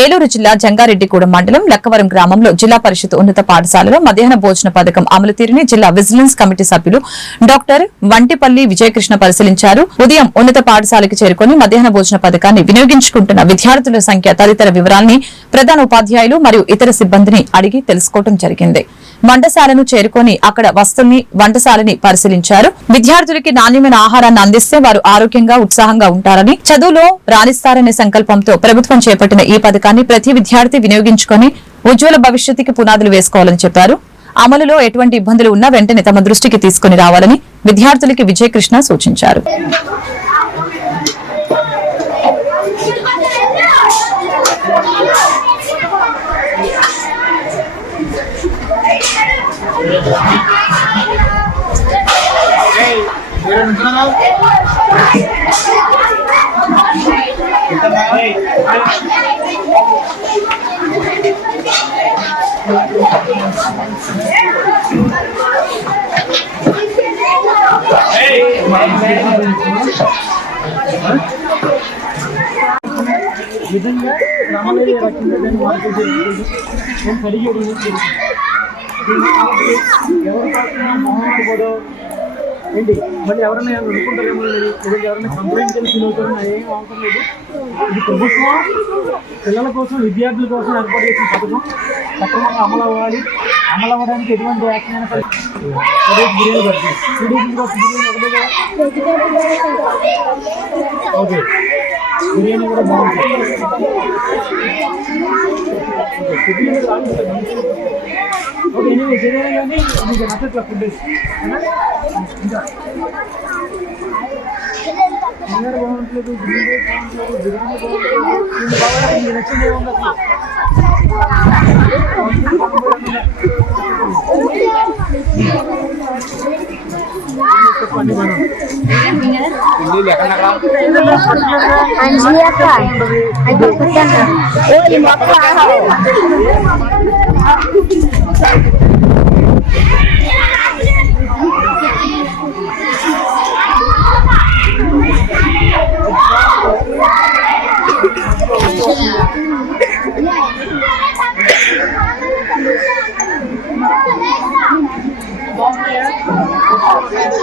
ఏలూరు జిల్లా జంగారెడ్డిగూడ మండలం లక్కవరం గ్రామంలో జిల్లా పరిషత్ ఉన్నత పాఠశాలలో మధ్యాహ్న భోజన పథకం అమలు తీరుని జిల్లా విజిలెన్స్ కమిటీ సభ్యులు డాక్టర్ వంటిపల్లి విజయకృష్ణ పరిశీలించారు. ఉదయం ఉన్నత పాఠశాలకు చేరుకుని మధ్యాహ్న భోజన పథకాన్ని వినియోగించుకుంటున్న విద్యార్థుల సంఖ్య తదితర వివరాల్ని ప్రధాన ఉపాధ్యాయులు మరియు ఇతర సిబ్బందిని అడిగి తెలుసుకోవడం జరిగింది. వంటశాలను చేరుకొని అక్కడ వస్తుల్ని వంటశాలని పరిశీలించారు. విద్యార్థులకి నాణ్యమైన ఆహారాన్ని అందిస్తే వారు ఆరోగ్యంగా ఉత్సాహంగా ఉంటారని చదువులో రాణిస్తారనే సంకల్పంతో ప్రభుత్వం చేపట్టిన ఈ పథకాన్ని ప్రతి విద్యార్థి వినియోగించుకొని ఉజ్వల భవిష్యత్తుకి పునాదులు వేసుకోవాలని చెప్పారు. అమలులో ఎటువంటి ఇబ్బందులు ఉన్నా వెంటనే తమ దృష్టికి తీసుకుని రావాలని విద్యార్థులకి విజయకృష్ణ సూచించారు. నిజంగా రామయ్య నేను సరిగ్గా ఎవరు ఏంటి మళ్ళీ ఎవరైనా ఏమైనా అనుకుంటారేమో లేదు లేదా ఎవరైనా కంప్లైంట్ చేసి ఫీల్ ఏం అవసరం లేదు ఇది ప్రభుత్వం పిల్లల కోసం విద్యార్థుల కోసం ఏర్పాటు చేసిన పథకం సక్రమంగా అమలు అవ్వాలి. అమలు అవ్వడానికి ఎటువంటి యాక్షన్ అయినా సరే అదే బిర్యానీ పడుతుంది టీడీపీ కోసం బిర్యానీ ఒకటే కదా ఓకే బిర్యానీ కూడా బాగుంటుంది ఓకే ఎనిమిది బిర్యానీ కానీ మీకు నచ్చట్ల ఫుడ్ ఇంకా అందరూ బాగుంటలేదు బిర్యానీ బాగుంటలేదు బిర్యానీ బాగుంటలేదు ఇది బాగా మీకు నచ్చింది ఏముంది Anjir, kan? Anjia kan? Oh, ini apa? Okay.